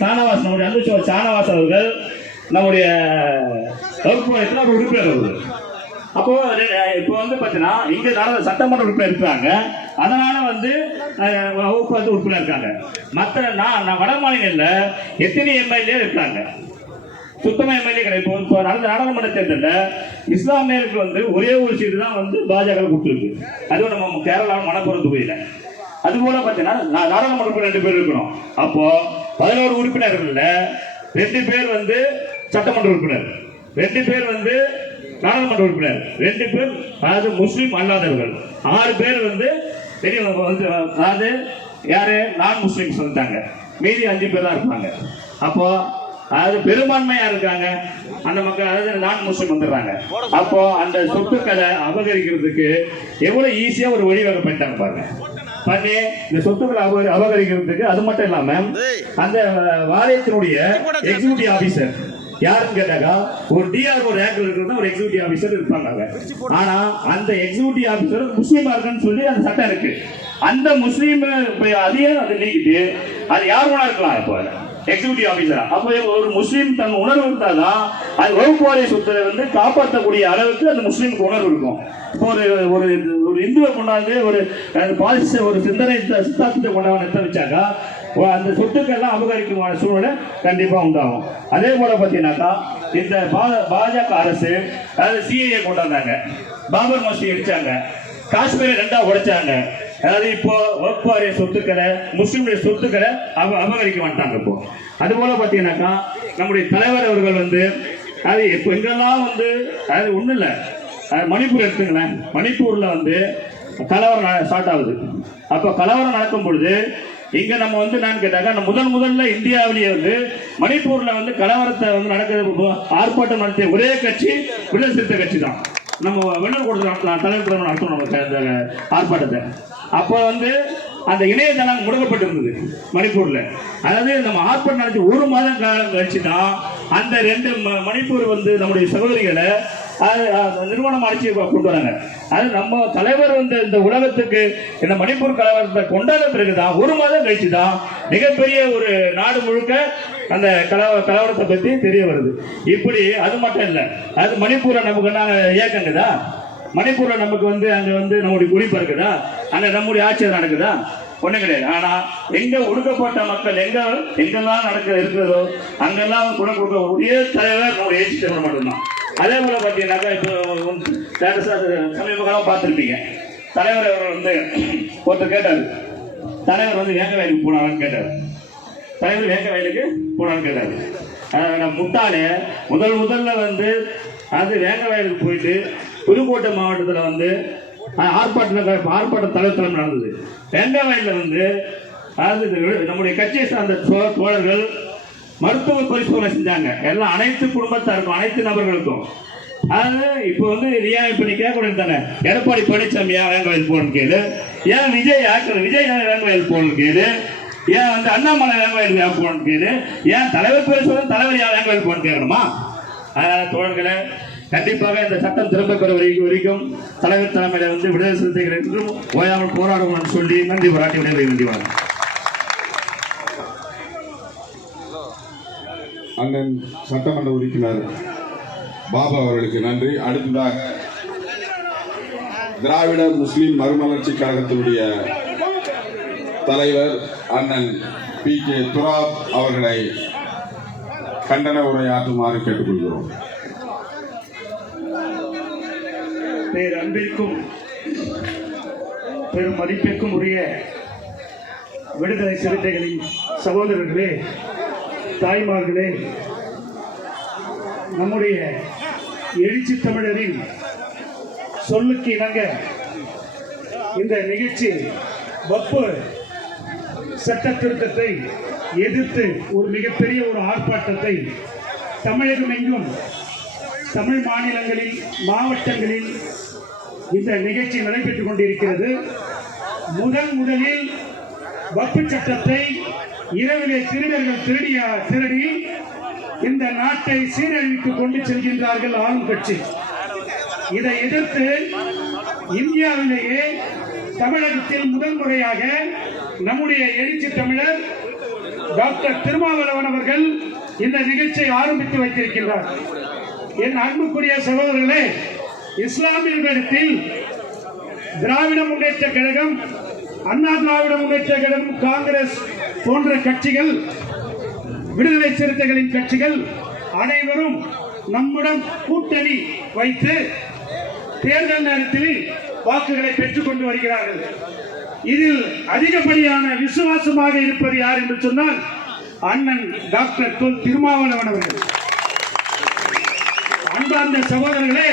சானவாஸ் நம்முடைய அன்பு சானவாஸ் அவர்கள் நம்முடைய வகுப்பு வாரியத்தில் ஒரு உறுப்பினர் அவர்கள் அப்போ இப்போ வந்து பார்த்தீங்கன்னா இங்கே நடந்த சட்டமன்ற உறுப்பினர் இருக்கிறாங்க அதனால வந்து வகுப்பு வந்து உறுப்பினர் இருக்காங்க. மற்ற நான் வட மாநிலங்களில் எத்தனை எம்எல்ஏ இருக்காங்க? சுத்தமாக எம்எல்ஏ கிடையாது. இப்போ இப்போ நடந்த நாடாளுமன்ற தேர்தலில் இஸ்லாமியருக்கு வந்து ஒரே ஒரு சீட்டு தான் வந்து பாஜக கொடுத்துருக்கு. அதுவும் நம்ம கேரளா மணப்புறம் தொகுதியில். அதுபோல பார்த்தீங்கன்னா நா- நாடாளுமன்ற ரெண்டு பேர் இருக்கணும். அப்போ பதினோரு உறுப்பினர்கள்ல ரெண்டு பேர் வந்து சட்டமன்ற உறுப்பினர். ரெண்டு பேர் வந்து நாடாளுமன்ற உறுப்பினர். ரெண்டு பேர் அதாவது முஸ்லீம் அல்லாதவர்கள். ஆறு பேர் வந்து பெரியவங்க வந்து அதாவது யாரு? நான் முஸ்லீம்ஸ் வந்துட்டாங்க மீதி அஞ்சு பேர் தான் இருப்பாங்க. அப்போ அதாவது பெரும்பான்மையா இருக்காங்க. அந்த மக்கள் அதாவது நான் முஸ்லீம் வந்துடுறாங்க. அப்போ அந்த சொத்துக்களை அபகரிக்கிறதுக்கு எவ்வளவு ஈஸியா ஒரு வழிவகை பண்ணிட்டாங்க பாருங்க. பண்ணி இந்த சொத்துக்களை அபகரி அபகரிக்கிறதுக்கு அது மட்டும் இல்லாம அந்த வாரியத்தினுடைய எக்ஸிகூட்டிவ் ஆபீசர் யாருன்னு கேட்டாக்கா ஒரு டிஆர்ஓ ரேங்க்ல இருக்கிறது ஒரு எக்ஸிகூட்டிவ் ஆபீசர் இருப்பாங்க. ஆனா அந்த எக்ஸிகூட்டிவ் ஆபீசர் முஸ்லீமா இருக்குன்னு சொல்லி அந்த சட்டம் இருக்கு. அந்த முஸ்லீம் அதையும் அதை நீக்கிட்டு அது யார் வேணா இருக்கலாம் இப்போ. எக்ஸிகூட்டிவ் ஆபீசரா அப்போ ஒரு முஸ்லீம் தன் உணர்வு இருந்தாதான் அது வகுப்புவாரிய சொத்தை வந்து காப்பாற்றக்கூடிய அளவுக்கு அந்த முஸ்லீமுக்கு உணர்வு இருக்கும். இப்போ ஒரு ஒரு ஒரு இந்துவை கொண்டாந்து ஒரு பாலிச ஒரு சிந்தனை த- சித்தாந்தத்தை கொண்டாந்து நிறுத்த வச்சாக்கா அந்த சொத்துக்கெல்லாம் அபகரிக்குமான சூழ்நிலை கண்டிப்பாக உண்டாகும். அதே போல பார்த்தீங்கன்னாக்கா இந்த பாஜக அரசு அதாவது சிஏஏ கொண்டாந்தாங்க. பாபர் மசூதி அடித்தாங்க காஷ்மீரை ரெண்டாக உடைச்சாங்க. அதாவது இப்போ வகுப்பாரிய சொத்துக்களை முஸ்லிமுடைய சொத்துக்களை அவ அபகரிக்க மாட்டாங்க இப்போ. அது போல பார்த்தீங்கன்னாக்கா நம்முடைய தலைவர் அவர்கள் வந்து அது இப்போ எங்கெல்லாம் வந்து அது ஒன்றும் இல்லை. மணிப்பூர் எடுத்துங்களேன். மணிப்பூரில் வந்து கலவரம் ஸ்டார்ட் ஆகுது. அப்போ கலவரம் நடக்கும் பொழுது இங்க நம்ம வந்து நான் கேட்டாக்கா நம்ம முதல் முதல்ல இந்தியாவிலேயே வந்து மணிப்பூர்ல வந்து கலவரத்தை வந்து நடக்கிறது ஆர்ப்பாட்டம் நடத்திய ஒரே கட்சி விடுதலை சிறுத்தை கட்சி தான் நம்ம வெள்ளம் கொடுத்து தலைவர் நடத்தணும் நம்ம அந்த ஆர்ப்பாட்டத்தை. அப்போ வந்து அந்த இணையதளம் முடக்கப்பட்டிருந்தது மணிப்பூரில். அதாவது நம்ம ஆர்ப்பாட்டம் நடத்தி ஒரு மாதம் காலம் கழிச்சு தான் அந்த ரெண்டு ம- மணிப்பூர் வந்து நம்முடைய சகோதரிகளை அது நிறுவனம் அடிச்சு கொண்டு வராங்க. அது நம்ம தலைவர் வந்து இந்த உலகத்துக்கு இந்த மணிப்பூர் கலவரத்தை கொண்டாட பிறகுதான் ஒரு மாதம் கழிச்சு தான் மிகப்பெரிய ஒரு நாடு முழுக்க அந்த கலவ கலவரத்தை பத்தி தெரிய வருது. இப்படி அது மட்டும் இல்லை. அது மணிப்பூரை நமக்கு என்ன இயக்கங்குதா மணிப்பூர்ல நமக்கு வந்து அங்க வந்து நம்முடைய குடிப்பு இருக்குதா? அங்க நம்முடைய ஆட்சியர் நடக்குதா? ஒண்ணும் கிடையாது. ஆனா எங்க ஒடுக்கப்பட்ட மக்கள் எங்க எங்கெல்லாம் நடக்க இருக்கிறதோ அங்கெல்லாம் குணம் கொடுக்க ஒரே தலைவர் நம்முடைய ஏசி தலைவர் மட்டும்தான். அதே போல பார்த்தீங்கன்னாக்கா இப்போ லேட்டஸ்டா சமீப காலம் பார்த்துருப்பீங்க. தலைவர் அவர் வந்து ஒருத்தர் கேட்டார். தலைவர் வந்து வேங்க வேலைக்கு போனாங்கன்னு கேட்டார். தலைவர் வேக வயலுக்கு போனான்னு கேட்டார். முட்டாளே முதல் முதல்ல வந்து அது வேக வயலுக்கு போயிட்டு புதுக்கோட்டை மாவட்டத்தில் வந்து ஆர்ப்பாட்டத்தில் ஆர்ப்பாட்ட ஆர்ப்பாட்டம் தலைவர் தலைமை நடந்தது. வேங்க வயலில் வந்து அது நம்முடைய கட்சியை சார்ந்த தோழர்கள் மருத்துவ பரிசோதனை செஞ்சாங்க. எல்லாம் அனைத்து குடும்பத்தாருக்கும் அனைத்து நபர்களுக்கும். அதாவது இப்போ வந்து ரியா இப்ப நீ தானே? எடப்பாடி பழனிசாமி ஏன் வேங்க வயல் போகணும்னு கேது ஏன் விஜய் ஆக்கள் விஜய் வேங்க வயல் போகணும்னு கேது ஏன் வந்து அண்ணாமலை வேங்க ஏன் போகணும்னு கேளு? ஏன் தலைவர் பேர் சொல்ல தலைவர் யார் வேங்க போகணும்னு கேட்கணுமா? அதனால தோழர்களே கண்டிப்பாக இந்த சட்டம் திரும்ப பெற வரைக்கும் வரைக்கும் தலைவர் தலைமையில வந்து விடுதலை சிறுத்தைகள் என்றும் ஓயாமல் போராடுவோம் சொல்லி நன்றி பாராட்டி விடைபெற நன்றி வணக்கம். அண்ணன் சட்டமன்ற உறுப்பினர் பாபா அவர்களுக்கு நன்றி. அடுத்ததாக திராவிட முஸ்லீம் மறுமலர்ச்சி கழகத்தினுடைய தலைவர் அண்ணன் பி கே துராப் அவர்களை கண்டன உரையாற்றுமாறு கேட்டுக்கொள்கிறோம். பேர் அன்பிற்கும் பெரும் மதிப்பிற்கும் உரிய விடுதலை சிறுத்தைகளின் சகோதரர்களே தாய்மார்களே நம்முடைய எழுச்சி தமிழரின் சொல்லுக்கு இணங்க இந்த நிகழ்ச்சி வப்பு சட்ட திருத்தத்தை எதிர்த்து ஒரு மிகப்பெரிய ஒரு ஆர்ப்பாட்டத்தை தமிழகம் எங்கும் தமிழ் மாநிலங்களில் மாவட்டங்களில் இந்த நிகழ்ச்சி நடைபெற்றுக் கொண்டிருக்கிறது. முதன் முதலில் வப்பு சட்டத்தை இரவிலே திருடர்கள் திருடிய திருடி இந்த நாட்டை சீரழிவுக்கு கொண்டு செல்கின்றார்கள் ஆளும் கட்சி. இதை எதிர்த்து இந்தியாவிலேயே தமிழகத்தில் முதல் முறையாக நம்முடைய எழுச்சி தமிழர் டாக்டர் திருமாவளவன் அவர்கள் இந்த நிகழ்ச்சியை ஆரம்பித்து வைத்திருக்கின்றார். என் அன்புக்குரிய சகோதரர்களே இஸ்லாமியர்களிடத்தில் திராவிட முன்னேற்ற கழகம் அண்ணா திராவிட முன்னேற்ற கழகம் காங்கிரஸ் போன்ற கட்சிகள் விடுதலை சிறுத்தைகளின் கட்சிகள் அனைவரும் நம்முடன் கூட்டணி வைத்து தேர்தல் நேரத்தில் வாக்குகளை பெற்றுக் கொண்டு வருகிறார்கள். இதில் அதிகப்படியான விசுவாசமாக இருப்பது யார் என்று சொன்னால் அண்ணன் டாக்டர் தொல் திருமாவளவன் அவர்கள். அன்பார்ந்த சகோதரர்களே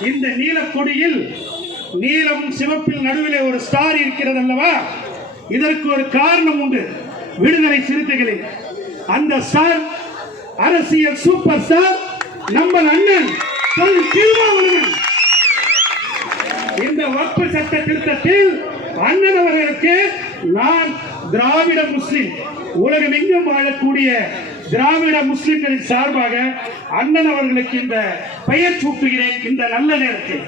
இந்த நீலக்கொடியில் நீலம் சிவப்பில் நடுவிலே ஒரு ஸ்டார் இருக்கிறது அல்லவா? இதற்கு ஒரு காரணம் உண்டு. விடுதலை சிறுத்தைகளில் அந்த ஸ்டார் அரசியல் சூப்பர் ஸ்டார் நம்ம அண்ணன் தொல் திருமாவளவன். இந்த வக்பு சட்ட திருத்தத்தில் அண்ணன் அவர்களுக்கு நான் திராவிட முஸ்லிம் உலகமெங்கும் வாழக்கூடிய திராவிட முஸ்லிம்களின் சார்பாக அண்ணன் அவர்களுக்கு இந்த பெயர் சூட்டுகிறேன் இந்த நல்ல நேரத்தில்.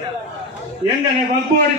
எங்களை வகுப்பாடு